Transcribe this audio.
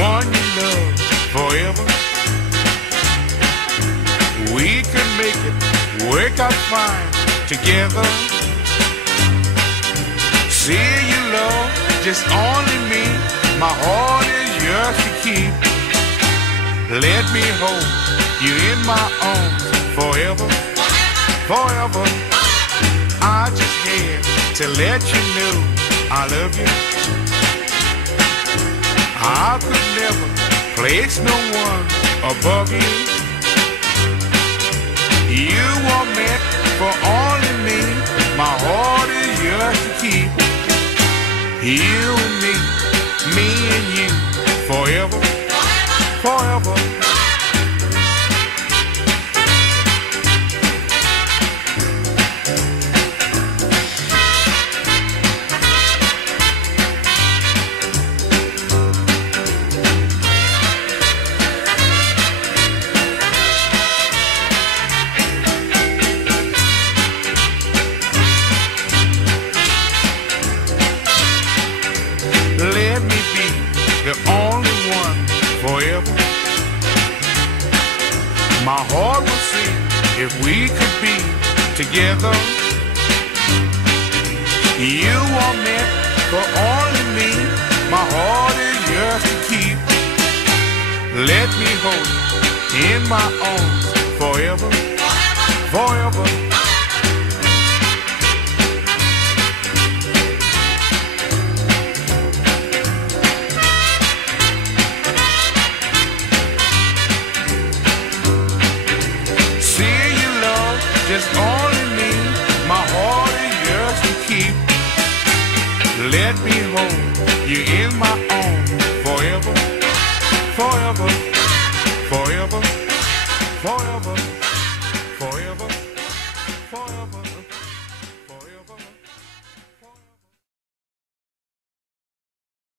one you love forever. We could make it work out fine together. See you, love, just only me. My heart is yours to keep. Let me hold you in my arms forever, forever. I just had to let you know I love you. I could never place no one above you. You were meant for only me. My heart is yours to keep. You and me and you, forever, forever. Let me be the only one forever. My heart would sing if we could be together. You are meant for only me. My heart is yours to keep. Let me hold you in my arms forever, forever. Just only me, my heart is yours to keep. Let me hold you in my arms forever, forever, forever, forever.